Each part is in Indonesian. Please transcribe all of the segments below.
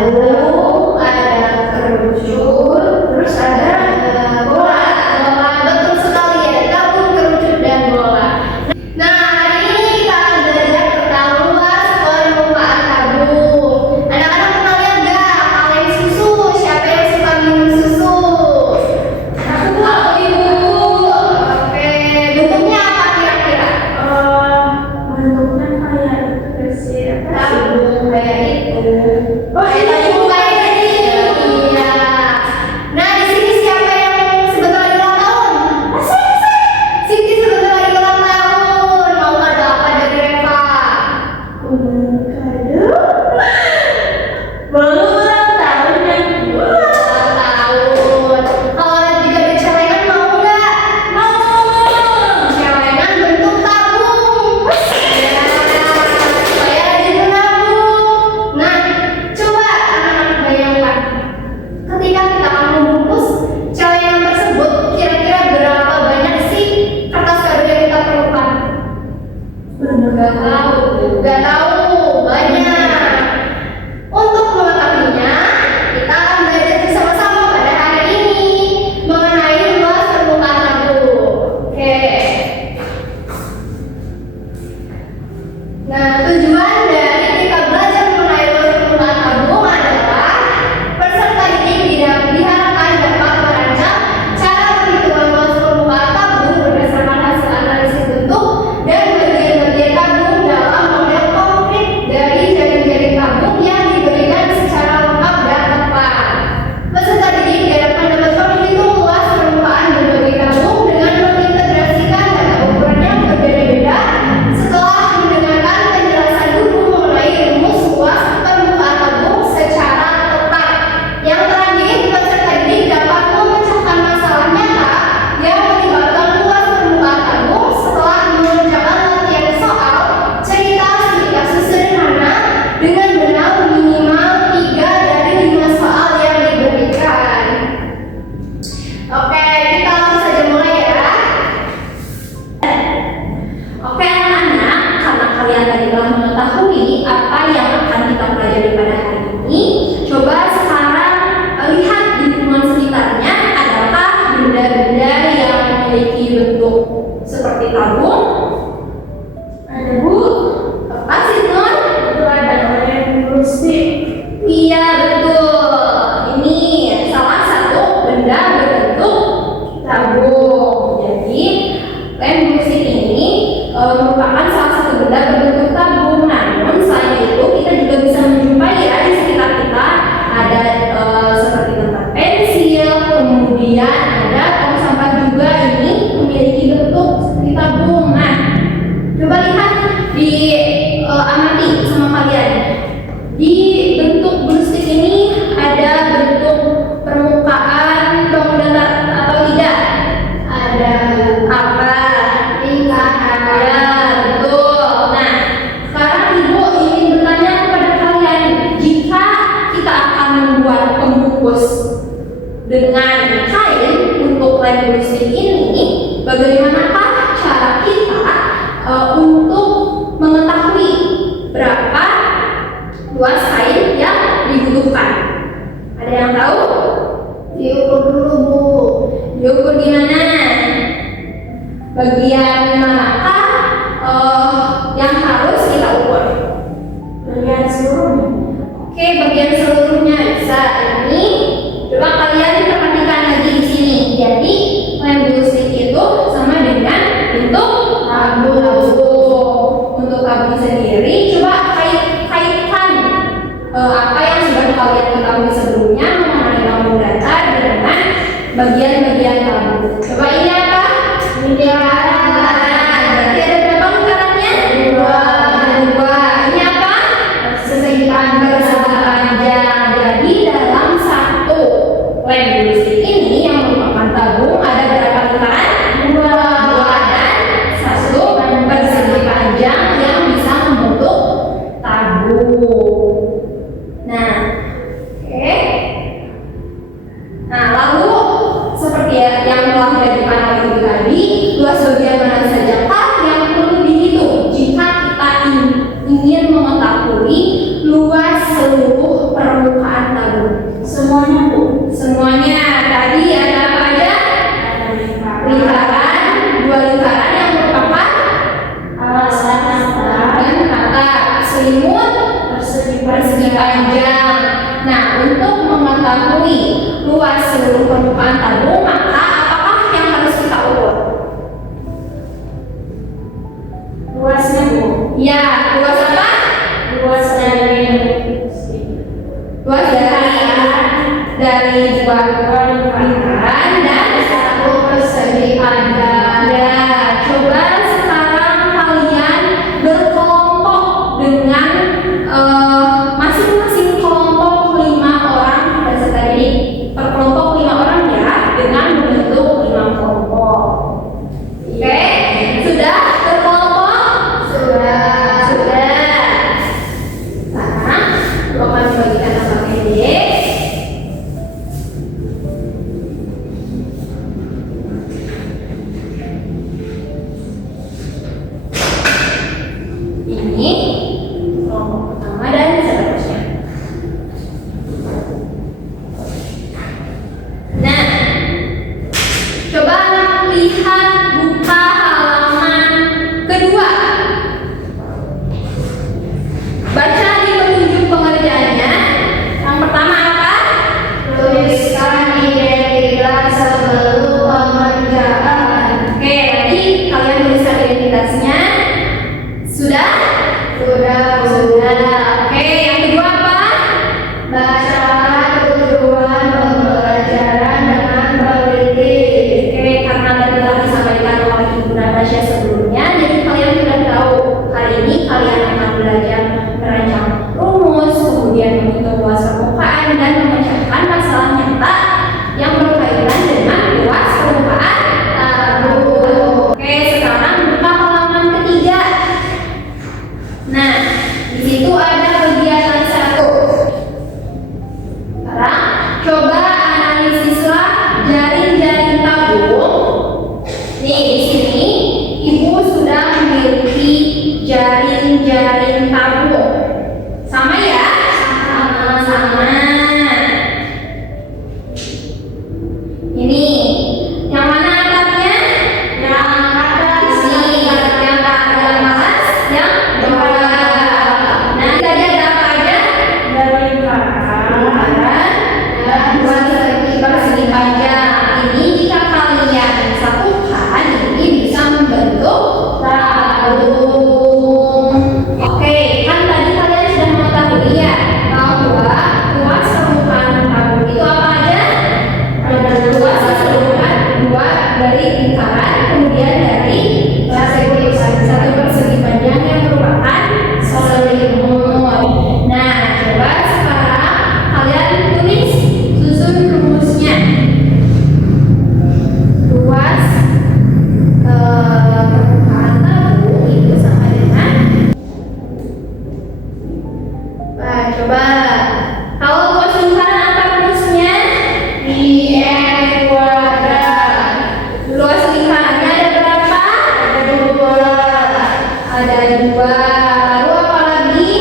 tabung, ada kerucut, terus ada bola. Betul sekali, ada tabung, kerucut, dan bola. Nah, hari ini kita akan belajar tentang luas permukaan tabung. Anak-anak pernah lihat nggak kaleng susu? Siapa yang suka minum susu? Aku, Ibu. Oke, bentuknya apa kira-kira? Bentuknya kayak itu versi Tabung kayak itu. Oh, ini Tabung kayak ini. Iya. Nah, di sini siapa yang sebentar lagi ulang tahun? Siti sebentar lagi ulang tahun. Mau kado apa dari Reva? kado baru ulang tahun yang kedua. Ulang tahun. Kalau lihat juga di celengan mau nggak? Celengan bentuk tabung. Ya, supaya rajin menabung. Nah, coba anak-anak bayangkan, ketika kita akan membungkus celengan tersebut, kira-kira berapa banyak sih kertas kado yang kita perlukan? Gak tahu, banyak. Untuk mengetahuinya, kita akan belajar bersama-sama pada hari ini mengenai luas permukaan tabung. Oke. Nah, tujuan dari kita belajar mengenai luas permukaan tabung adalah peserta didik diharapkan dapat merancang cara perhitungan luas permukaan tabung berdasarkan hasil analisis bentuk dan bagian-bagian tabung dalam model konkret dari jaring-jaring tabung yang diberikan secara lengkap dan tepat. Peserta didik diharapkan dapat menghitung luas permukaan berbagai tabung dengan mengintegrasikan data ukuran yang berbeda-beda setelah mendengarkan penjelasan guru mengenai rumus luas permukaan tabung secara tepat. Yang terakhir, peserta didik dapat memecahkan masalah nyata yang melibatkan luas permukaan tabung setelah mengerjakan latihan soal cerita studi kasus sederhana dengan benar minimal 3 dari 5 soal yang diberikan. Oke, kita langsung saja mulai ya. Oke anak-anak, karena kalian tadi telah mengetahui apa yang akan kita pelajari pada hari ini, coba sekarang lihat di lingkungan sekitarnya adakah benda-benda yang memiliki bentuk seperti tabung? Ada Bu? Apa sih Nun? Itu ada lem plastik. Iya betul. Ini salah satu benda berbentuk tabung. Jadi lem plastik ini merupakan salah satu benda berbentuk tabung. Namun selain itu kita juga bisa menjumpai ya di sekitar kita ada seperti tempat pensil, kemudian ada tong sampah juga ini memiliki bentuk seperti tabung. Nah, coba lihat di amati sama kalian. Di bentuk plastik ini ada bentuk permukaan bangunan atau tidak? Ada Apa? ikan. Ya, betul. Nah, sekarang Ibu ingin bertanya kepada kalian, jika kita akan membuat pembungkus dengan kain untuk lem plastik ini, bagaimanakah cara kita untuk mengetahui berapa luas kain yang dibutuhkan? Ada yang tahu? Diukur dulu, Bu. Diukur gimana? Bagian manakah yang harus kita ukur? Bagian seluruhnya. Oke, bagian seluruhnya bisa. Ini coba kalian perhatikan lagi di sini. Jadi lem plastik itu sama dengan bentuk tabung. Untuk tabung sendiri, coba kaitkan apa yang sudah kalian ketahui sebelumnya mengenai tabung datar dengan bagian-bagian tabung. Coba ini apa? Lingkaran. Berarti ada berapa lingkarannya? 2. Ini apa? Persegi panjang. Jadi dalam satu lem plastik ini yang merupakan tabung ada berapa lingkaran? 2 dan 1 persegi panjang yang bisa membentuk tabung. Nah, oke. Nah, lalu seperti yang telah dilakukan oleh Ibu tadi, luas bagian mana sajakah yang perlu dihitung jika kita ingin mengetahui luas seluruh permukaan mengetahui luas seluruh permukaan tabung, maka apakah yang harus kita ukur? Luasnya, Bu. Ya, luas apa? Luas dari Luas dari dua lingkaran dan Satu persegi panjang. ya, coba sekarang kalian berkelompok dengan masing-masing kelompok 5 orang peserta didik. Per kelompok 5 orang ya, dengan membentuk 5 kelompok. Oke, sudah berkelompok? Sudah. Sekarang aku akan bagikan nama pendek. Ini kelompok pertama dan seterusnya. Nah, coba lihat buka halaman kedua. Baca di petunjuk pengerjaannya. Yang pertama apa? Tuliskan identitas sebelum pengerjaan. Oke, tadi kalian tuliskan identitasnya. Sudah? Sudah. Oke, yang kedua apa? Bacakan tujuan pembelajaran dengan teliti. Oke, karena tadi telah disampaikan oleh Ibu Natasha sebelumnya, jadi kalian sudah tahu hari ini kalian akan belajar merancang rumus, kemudian menghitung luas permukaan dan memecahkan masalah nyata yang berkaitan dengan luas permukaan tabung. Oke, sekarang buka halaman ketiga. Nah, di situ ada kegiatan 1. Sekarang coba analisislah jaring-jaring tabung. Nih, di sini Ibu sudah memiliki jaring-jaring tabung. Sama ya? Sama. Ini yang mana atapnya? Yang atas. Ini yang atas, yang bawah. Nah, tadi ada apa aja? dari lingkaran. Dan dua persegi panjang. Ini jika kalian satukan, ini bisa membentuk tabung. Oke, kan tadi kalian sudah mengetahui ya bahwa luas permukaan tabung itu apa aja? Ada luas keseluruhan dua dari lingkaran, kemudian dari satu persegi panjang yang merupakan selimut. Nah, coba sekarang kalian tulis susun rumusnya. Luas permukaan tabung itu sama dengan coba kalau luas lingkaran apa rumusnya? IN kuadrat. Luas lingkarannya ada berapa? Ada 2. Ada 2. Lalu apa lagi?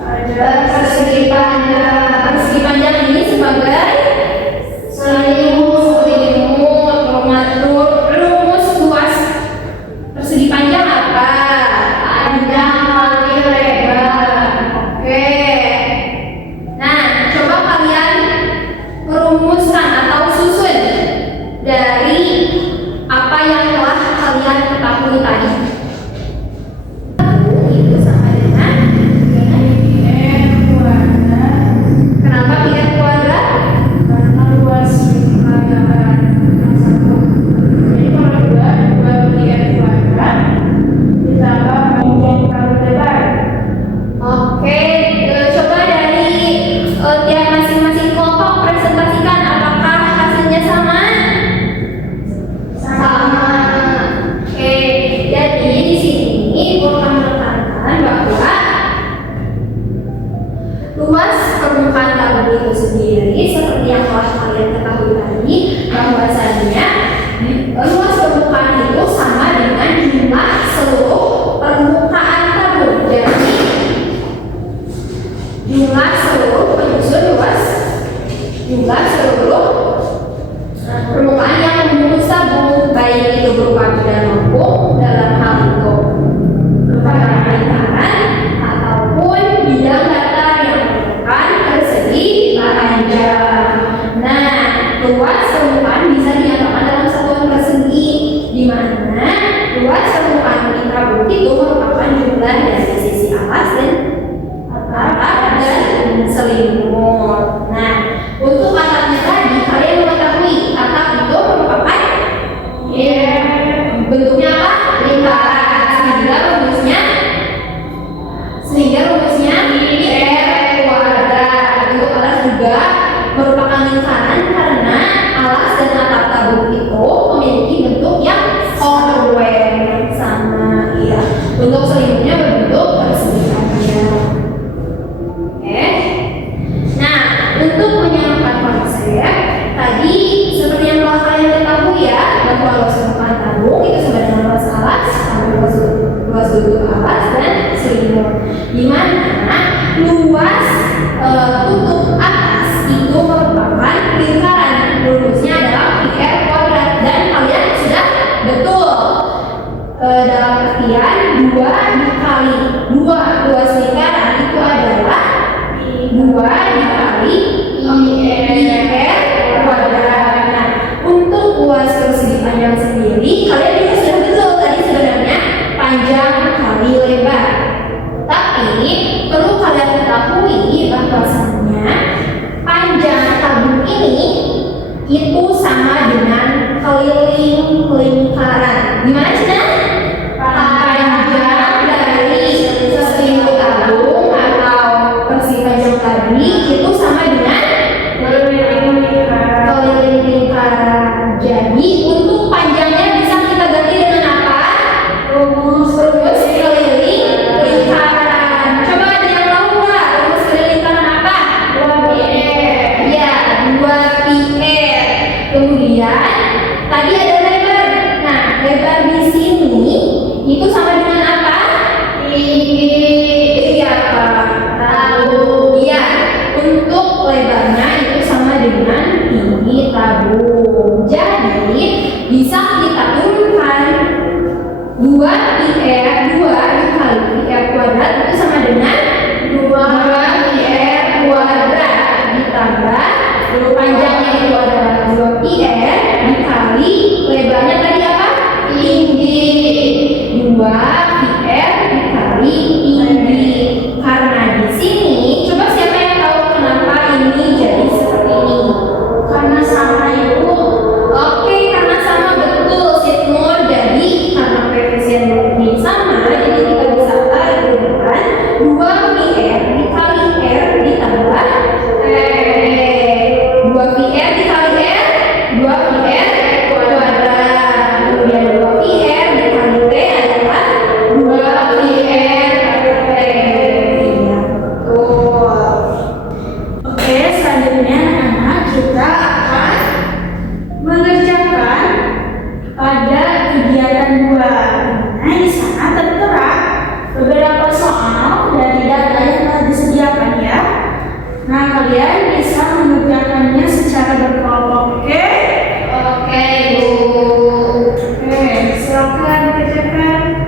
Ada persegi panjang. Persegi panjang ini sebagai Selimut. mengatur rumus luas persegi panjang apa? Panjang kali lebar. Oke. Nah, coba kalian merumuskan atau susun dari apa yang telah kalian ketahui tadi. Itu sama dengan IN kuadrat. kenapa pinggan kuadrat? Karena luas lingkaran 1. Jadi kalau 2 IN kuadrat ditambah panjang kali lebar. Oke, coba dari tiap masing-masing kelompok presentasikan apakah hasilnya sama? Sama. Oke, jadi di sini Ibu akan menekankan bahwa luas permukaan tabung itu sendiri seperti yang telah kalian ketahui tadi bahwasannya luas permukaan itu sama dengan jumlah seluruh permukaan tabung. Jadi jumlah seluruh penyusun luas jumlah seluruh permukaan yang membungkus tabung, baik itu berupa bidang maupun dalam hal itu berupa lingkaran ataupun bidang datar yang merupakan persegi panjang. panjang. Nah, luas permukaan bisa dinyatakan dalam satuan persegi, di mana luas permukaan kuning kabut itu merupakan jumlah dari sisi atas dan atap dan selimut. Nah, untuk atapnya tadi kalian mengetahui atap itu merupakan bentuknya apa? Lingkaran. Sehingga rumusnya R kuadrat. Untuk alas juga merupakan lingkaran karena alas dan atap tabung itu memiliki bentuk yang konwen sama ya. Untuk selimutnya berbentuk persegi panjang. Oke. Nah, untuk menyamakan konsep tadi seperti yang telah kalian ketahui ya, bahwa luas permukaan tabung itu sama dengan luas alas, luas bentuk alas dan selimut. Di mana luas tutup atas itu merupakan lingkaran, rumusnya adalah R kuadrat, dan kalian sudah betul dalam artian 2 dikali 2 luas lingkaran itu adalah 2 dikali R kuadrat. Nah, untuk luas persegi panjang sendiri kalian juga sudah betul tadi sebenarnya panjang kali lebar. Tapi perlu kalian ketahui bahwasannya panjang tabung ini itu sama dengan keliling lingkaran. Gimana sih? Panjang dari selimut tabung atau persegi panjang tadi itu sama dengan keliling lingkaran. Jadi untuk panjangnya bisa kita ganti dengan apa? Rumus keliling lingkaran. Coba ada yang tahu nggak rumus keliling lingkaran apa? 2πr. Ya, 2πr. Kemudian tadi ada lebar. Nah, lebar di sini itu sama dengan apa? Tinggi apa? Tabung. Ya, untuk lebarnya itu sama dengan tinggi tabung. Jadi bisa kita turunkan 2πr, 2 dikali πr kuadrat itu sama dengan 2πr kuadrat ditambah panjangnya itu adalah 2πr dikali lebarnya tadi apa? Tinggi. 2πr dikali tinggi. Karena di sini coba siapa yang tahu kenapa ini jadi seperti ini? Karena sama ibu. Oke, karena sama betul Sidnur. Jadi karena koefisien ini sama, jadi kita bisa tarik dengan 2πr dikali r ditambah 2πr dikali r, 2πr kuadrat. Kemudian 2πr dikali t adalah 2πr t. Oke, selanjutnya anak-anak kita akan mengerjakan pada kegiatan 2. Nah, di sana tertera beberapa soal dari data yang telah disediakan ya. Nah, kalian bisa mengerjakannya secara berkelompok, oke? Oke, Bu. Oke, silakan kerjakan.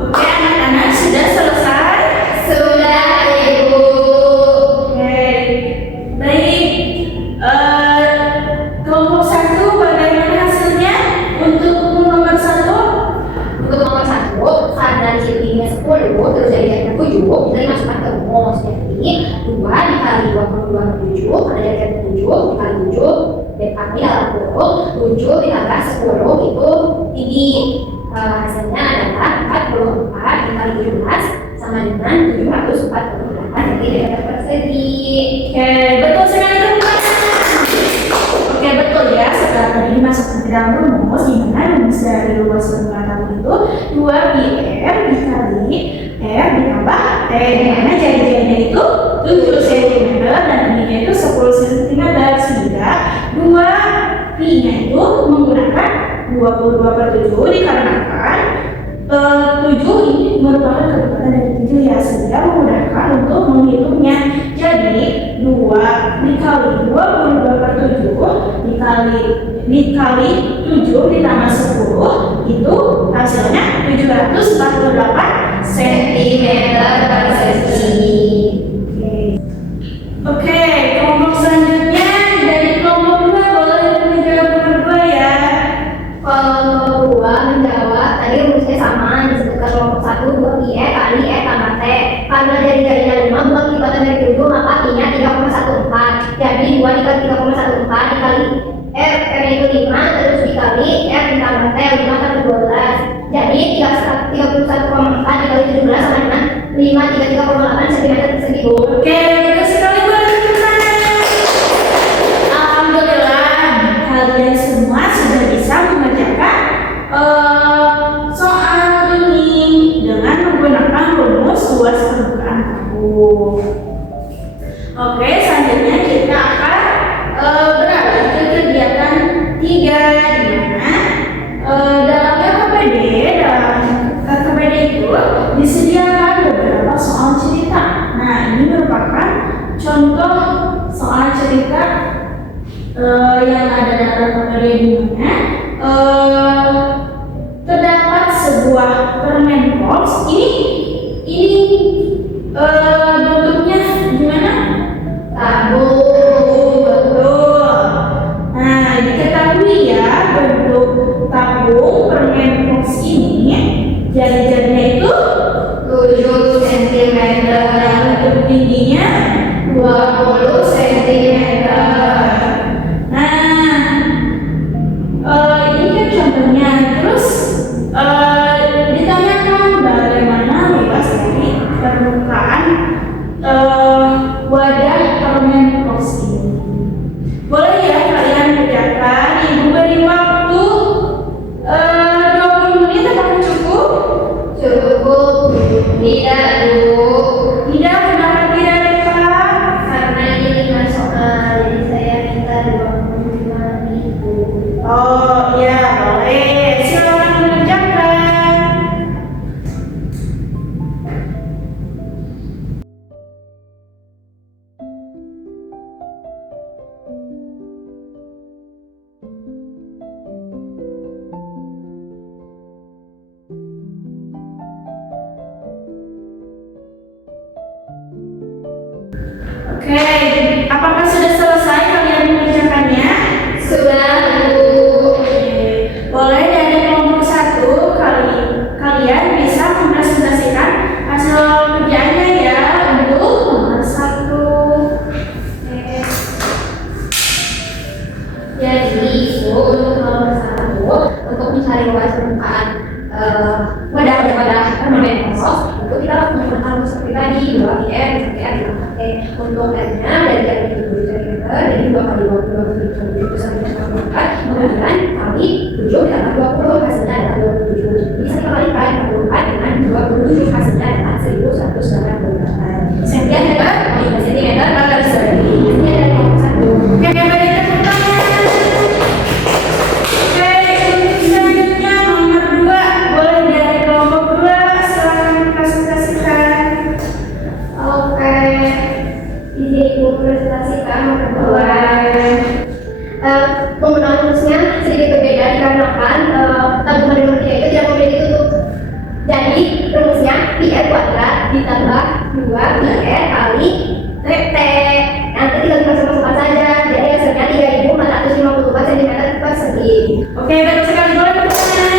Oke, anak-anak sudah selesai? Sudah, Ibu. Oke, baik. Kelompok 1 bagaimana hasilnya? Untuk nomor 1? Untuk nomor 1, karena di sini 10 terus jadikan 7, kita dimasukkan ke rumus. Jadi 2 dikali 22 ke 7, karena jadikan 7 dikali 7 kami dalam kurung 7 ditambah 10 itu tinggi. Hasilnya adalah 44 dikali 17 sama dengan 748. Jadi dari persegi. Oke, betul sekali teman-teman. Oke, betul ya. Setelah tadi dimasukkan ke dalam rumus, di mana rumus dari luas permukaan tabung itu 2πr dikali r ditambah t, di mana jari-jarinya itu 7 cm dan tingginya itu 10 cm, sehingga 2π-nya itu menggunakan 22/7 dikarenakan 7 ini merupakan kekuatan dari 7 ya, sehingga memudahkan untuk menghitungnya. Jadi 2 dikali 22/7 dikali 7 ditambah 10 itu hasilnya 700 148 cm persegi. Oke, kelompok selanjutnya dari kelompok 2 boleh menjawab nomor 2 ya. Kelompok 2 menjawab, tadi rumusnya sama, disebutkan kelompok 1, 2 pi kali tambah T. Karena dari jadinya 5 bukan kekuatan dari 7, maka I-nya 3,14. Jadi 2 dikali 3,14 dikali R itu 5, terus dikali R ditambah T, 5 kali 12. Jadi 31,4 dikali 17 sama dengan 533,8 cm persegi. Oke, betul sekali Bu. Alhamdulillah kalian semua sudah bisa mengerjakan soal ini dengan menggunakan rumus luas permukaan tabung. Oke, selanjutnya kita akan beralih ke kegiatan 3 di mana dalam LKPD itu disediakan beberapa soal cerita. Nah, ini merupakan contoh soal cerita yang ada dalam LKPD di mana terdapat sebuah permen box. Ini bentuknya gimana? Tabung. Betul. Nah, diketahui ya bentuk tabung permen box ini jari-jarinya itu 7 cm. untuk tingginya 20 cm. Nah, ini kan contohnya. Terus ditanyakan bagaimana luas dari permukaan wadah permen box ini. Boleh ya kalian kerjakan. Ibu beri waktu 20 menit. Apakah cukup? Cukup. Tidak, Bu. Tidak, kenapa tidak Reva? Karena ini 5 soal, jadi saya minta 25 menit, Bu. Oh ya, boleh. Silakan mengerjakan. Oke, apakah sudah selesai kalian mengerjakannya? Sudah, Bu. Boleh dari kelompok 1 kalian bisa mempresentasikan hasil kerjaannya ya untuk nomor 1. Jadi, Bu, untuk nomor 1, untuk mencari luas permukaan wadah permen box, itu kita harus menggunakan rumus seperti tadi, 2 pi r ditambah T. Untuk R-nya dari jari 7 cm, jadi 2 kali 20 cm kemudian kali 7 ditambah 20, hasilnya adalah 27. Bisa kita kalikan 44 dengan 27, hasilnya adalah 1188 cm persegi. Ini dari nomor 1. Oke, beri tepuk tangan. Oke, untuk selanjutnya nomor 2. Boleh dari kelompok 2 silakan presentasikan. Oke, ini Ibu presentasikan nomor 2. Penggunaan rumusnya sedikit berbeda dikarenakan tabungan nomor 3 itu tidak memiliki tutup. Jadi rumusnya pi r kuadrat ditambah 2 pi r kali T. Nanti tinggal dimasukkan saja. Jadi hasilnya 3.454 cm persegi. Oke, betul sekali. Boleh tepuk tangan.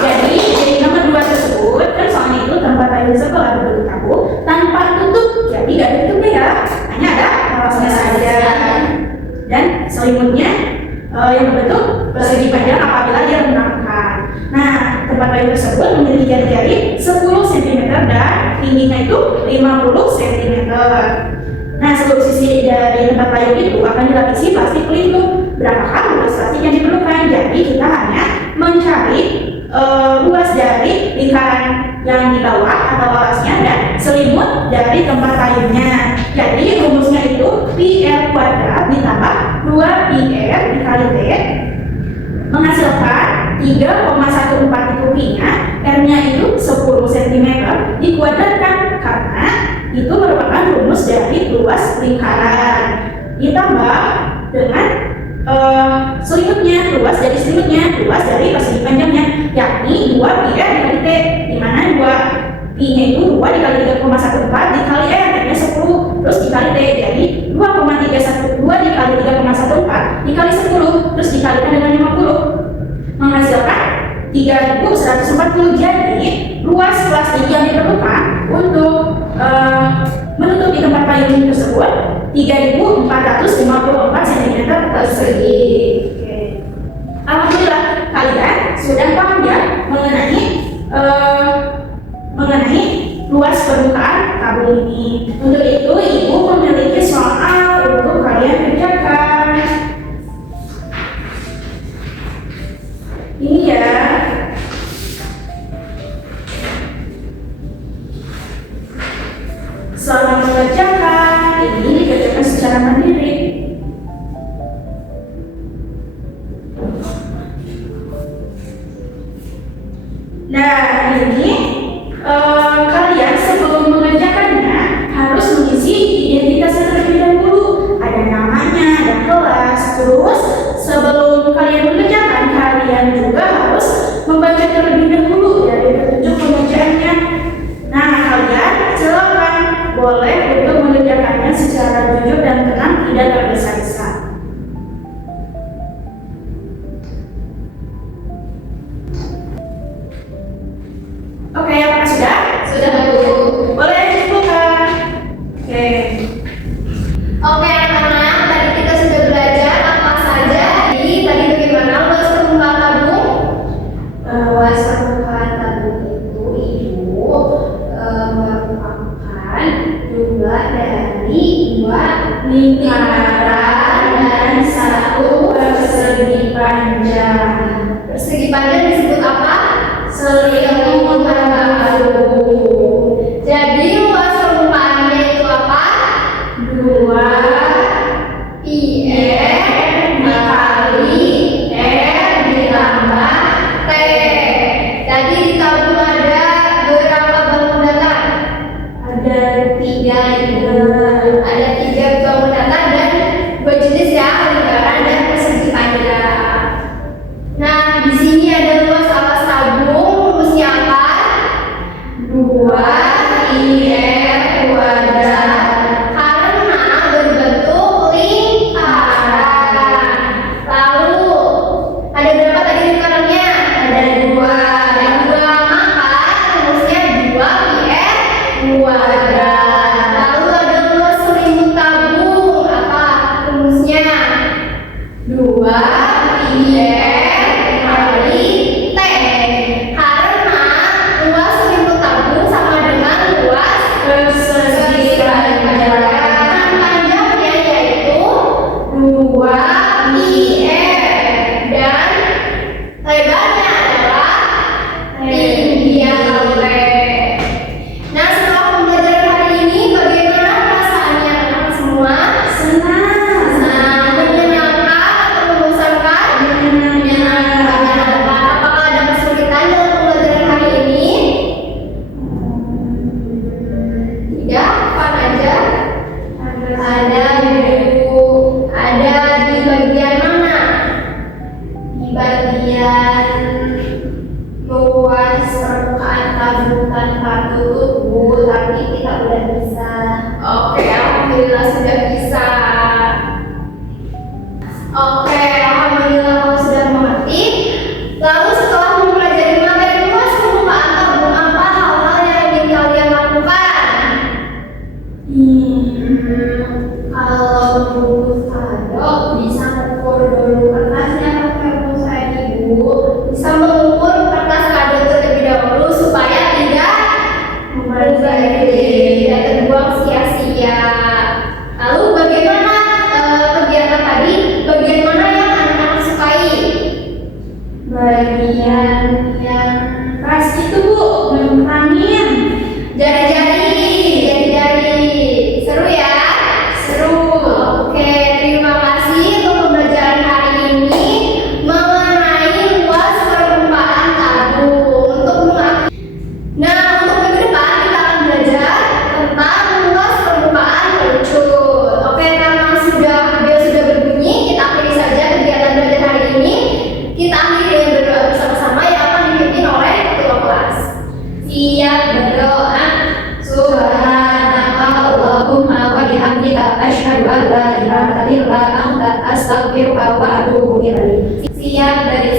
Jadi di nomor 2 tersebut kan soalnya itu tempat air sekolah berbentuk tabung tanpa tutup. Jadi nggak ada tutupnya ya. Hanya ada polosnya saja. Dan selimutnya yang berbentuk persegi panjang apabila dia menggunakan. Nah, tempat air tersebut memiliki jari-jari 10 cm dan tingginya itu 50 cm. Nah, seluruh sisi dari tempat payung itu akan dilapisi plastik pelindung. Berapakah luas plastik yang diperlukan? Jadi kita hanya mencari luas dari lingkaran yang di bawah atau alasnya dan selimut dari tempat payungnya. Jadi rumusnya itu pi r kuadrat ditambah 2 pi r dikali T menghasilkan 3,14 itu pi-nya, R-nya itu 10 cm dikuadratkan karena itu merupakan rumus dari luas lingkaran ditambah dengan selimutnya, luas dari selimutnya, luas dari persegi panjangnya, yakni 2 pi r dikali T, di mana 2 2 dikali 3,14 dikali R-nya 10 terus dikali T. Jadi 2,312 dikali 3,14 dikali 10 terus dikalikan dengan 50 menghasilkan 3140. Jadi luas kelas tinggi yang diperlukan untuk menutupi tempat payung tersebut 3454 cm persegi. Oke. Alhamdulillah kalian sudah paham ya mengenai luas permukaan tabung ini. Untuk itu ibu memiliki soal untuk kalian kerjakan. Ini ya. Selamat mengerjakan. Ini dikerjakan secara mandiri. Nah, ini kalian sebelum mengerjakannya harus mengisi identitasnya terlebih dahulu. Ada namanya, ada kelas. Terus sebelum kalian mengerjakan, kalian juga harus membaca terlebih dahulu dari petunjuk pengerjaannya. Nah, kalian silakan boleh untuk mengerjakannya secara jujur dan tenang, tidak tergesa-gesa. Oke, apakah sudah? Sudah, Bu. Boleh dibuka. Oke. Oke, anak-anak, tadi kita sudah belajar apa saja. Jadi tadi bagaimana luas permukaan tabung? Luas permukaan tabung itu ibu merupakan jumlah dari dua lingkaran dan satu persegi panjang. Persegi panjang disebut apa? Selingkuh tabung. Jadi luas permukaannya itu apa? 2 pi dikali R ditambah T. Jadi di tabung ada berapa bangun datar? Ada 3 bangun datar dan 2 jenis ya, lingkaran dan persegi panjang. Nah, di sini ada luas atas tabung, rumusnya apa? 2πr kuadrat. Karena berbentuk lingkaran. Lalu ada berapa tadi lingkarannya? Ada 2. Maka rumusnya 2πr kuadrat. Lalu ada luas selimut tabung, apa rumusnya? 2πr kali T. Karena luas selimut tabung sama dengan luas persegi panjang. Panjangnya yaitu 2πr dan lebarnya adalah tingginya T. Nah, setelah pembelajaran hari ini bagaimana perasaannya anak-anak semua? Senang, menyenangkan atau membosankan? Menyenangkan. Apakah ada kesulitan dalam pembelajaran hari ini? Tidak, apa aja? Ada Bu. Ada di bagian mana? Di bagian luas permukaan tabung tanpa tutup Bu, tapi kita udah bisa. Oke, alhamdulillah sudah bisa. Oke, alhamdulillah kalau sudah mengerti. Lalu setelah mempelajari materi luas permukaan tabung, apa hal-hal yang ingin kalian lakukan? Kalau buku kado bisa mengukur dulu kertasnya pakai pulsa Ibu. Bisa mengukur kertas kado terlebih dahulu supaya tidak tidak terbuang sia-sia. Lalu bagaimana kegiatan tadi? Bagian mana yang anak-anak sukai? Bagian yang Pas itu Bu, ngeranin. jari-jari. Seru ya? Seru. Oke, terima kasih untuk pembelajaran hari ini mengenai luas permukaan tabung. Nah, untuk minggu depan kita akan belajar tentang luas permukaan kerucut. Oke, karena bel sudah berbunyi, kita akhiri saja kegiatan belajar hari ini. Kita akhiri dengan berdoa bersama-sama yang akan dipimpin oleh ketua kelas. Siap berdoa. bihamdika asyhadu an la ilaha illa anta astaghfiruka wa atubu ilaik. Siap dari